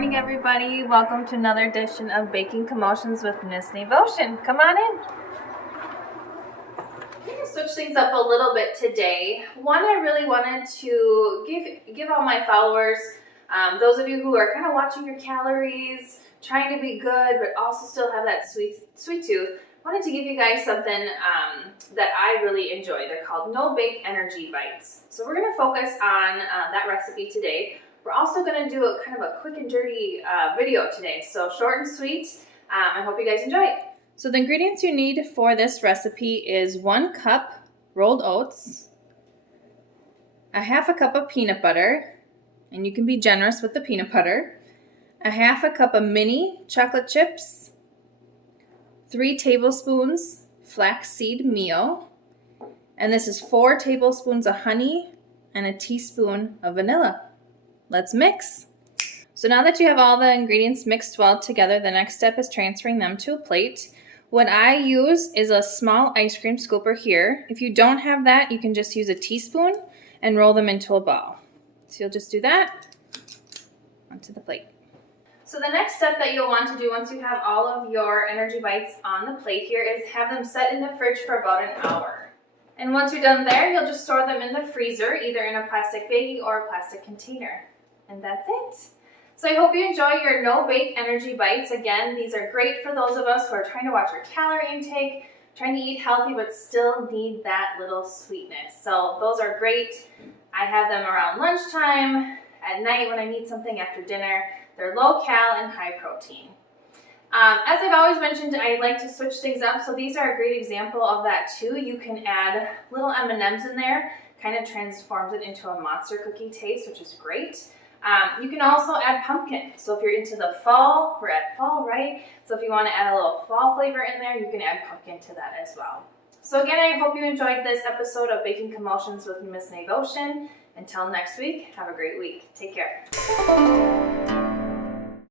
morning, everybody. Welcome to another edition of Baking Commotions with Ms Nevotion. Come on in. We're going to switch things up a little bit today. One, I really wanted to give all my followers, those of you who are kind of watching your calories, trying to be good, but also still have that sweet tooth, wanted to give you guys something that I really enjoy. They're called No-Bake Energy Bites. So we're going to focus on that recipe today. We're also going to do a kind of a quick and dirty video today, so short and sweet. I hope you guys enjoy it. So the ingredients you need for this recipe is 1 cup rolled oats, a half a cup of peanut butter, and you can be generous with the peanut butter, a half a cup of mini chocolate chips, 3 tablespoons flaxseed meal, and this is 4 tablespoons of honey and a teaspoon of vanilla. Let's mix. So now that you have all the ingredients mixed well together, the next step is transferring them to a plate. What I use is a small ice cream scooper here. If you don't have that, you can just use a teaspoon and roll them into a ball. So you'll just do that onto the plate. So the next step that you'll want to do once you have all of your energy bites on the plate here is have them set in the fridge for about an hour. And once you're done there, you'll just store them in the freezer, either in a plastic baggie or a plastic container. And that's it. So I hope you enjoy your no-bake energy bites. Again, these are great for those of us who are trying to watch our calorie intake, trying to eat healthy, but still need that little sweetness. So those are great. I have them around lunchtime, at night when I need something after dinner. They're low cal and high protein. As I've always mentioned, I like to switch things up. So these are a great example of that too. You can add little M&Ms in there, kind of transforms it into a monster cookie taste, which is great. You can also add pumpkin. So if you're into the fall, we're at fall, right? So if you want to add a little fall flavor in there, you can add pumpkin to that as well. So again, I hope you enjoyed this episode of Baking Commotions with Ms Nevotion. Until next week, have a great week. Take care.